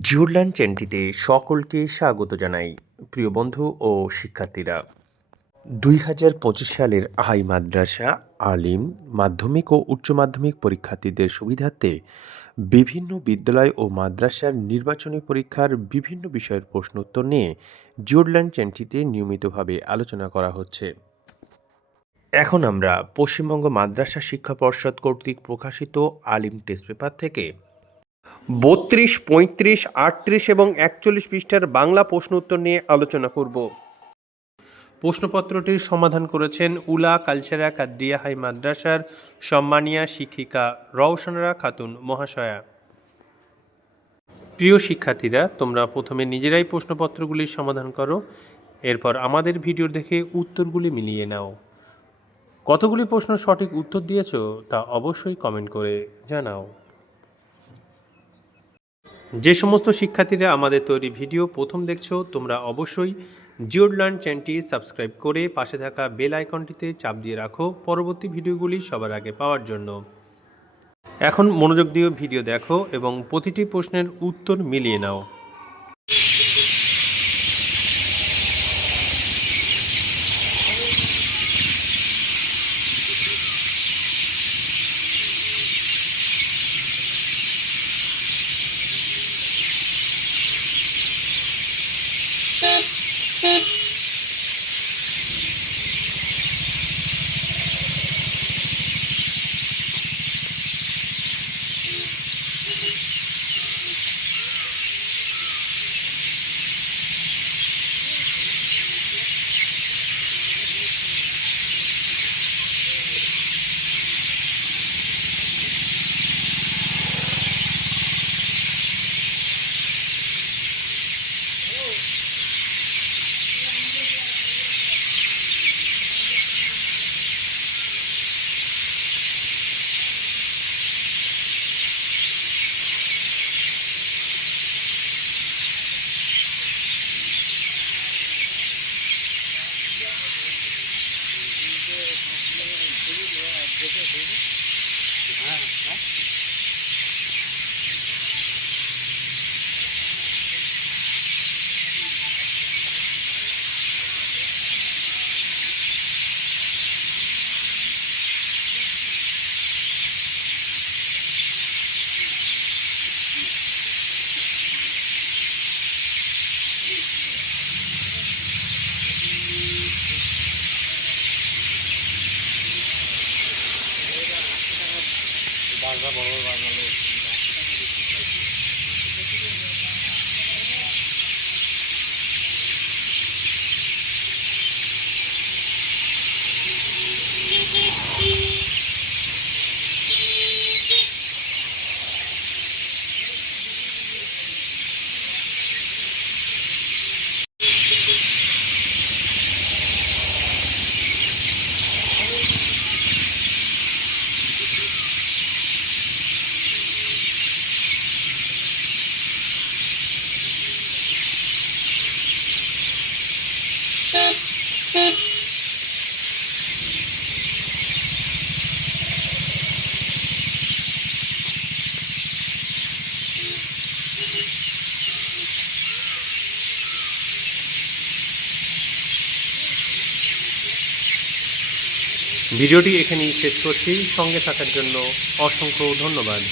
জিওরল্যান্ড চ্যানেলটিতে সকলকে স্বাগত জানাই, প্রিয় বন্ধু ও শিক্ষার্থীরা। দুই হাজার পঁচিশ সালের হাই মাদ্রাসা, আলিম, মাধ্যমিক ও উচ্চ মাধ্যমিক পরীক্ষার্থীদের সুবিধার্থে বিভিন্ন বিদ্যালয় ও মাদ্রাসার নির্বাচনী পরীক্ষার বিভিন্ন বিষয়ের প্রশ্ন উত্তর নিয়ে জিওরল্যান্ড চ্যানেলটিতে নিয়মিতভাবে আলোচনা করা হচ্ছে। এখন আমরা পশ্চিমবঙ্গ মাদ্রাসা শিক্ষা পর্ষদ কর্তৃক প্রকাশিত আলিম টেস্ট পেপার থেকে বত্রিশ, পঁয়ত্রিশ, আটত্রিশ এবং একচল্লিশ পৃষ্ঠার বাংলা প্রশ্ন উত্তর নিয়ে আলোচনা করব। প্রশ্নপত্রটির সমাধান করেছেন উলা কালচারা কাদ্রিয়া হাই মাদ্রাসার সম্মানিয়া শিক্ষিকা রওশনরা খাতুন মহাশয়া। প্রিয় শিক্ষার্থীরা, তোমরা প্রথমে নিজেরাই প্রশ্নপত্রগুলির সমাধান করো, এরপর আমাদের ভিডিও দেখে উত্তরগুলি মিলিয়ে নাও। কতগুলি প্রশ্ন সঠিক উত্তর দিয়েছ তা অবশ্যই কমেন্ট করে জানাও। যে সমস্ত শিক্ষার্থীরা আমাদের তৈরি ভিডিও প্রথম দেখছ, তোমরা অবশ্যই জিওডলার্ন চ্যানেলটি সাবস্ক্রাইব করে পাশে থাকা বেল আইকনটিতে চাপ দিয়ে রাখো পরবর্তী ভিডিওগুলি সবার আগে পাওয়ার জন্য। এখন মনোযোগ দিয়ে ভিডিও দেখো এবং প্রতিটি প্রশ্নের উত্তর মিলিয়ে নাও। Ah. বাজরা বড় বড় বাজরা ভিডিওটি এখানেই শেষ করছি। সঙ্গে থাকার জন্য অসংখ্য ধন্যবাদ।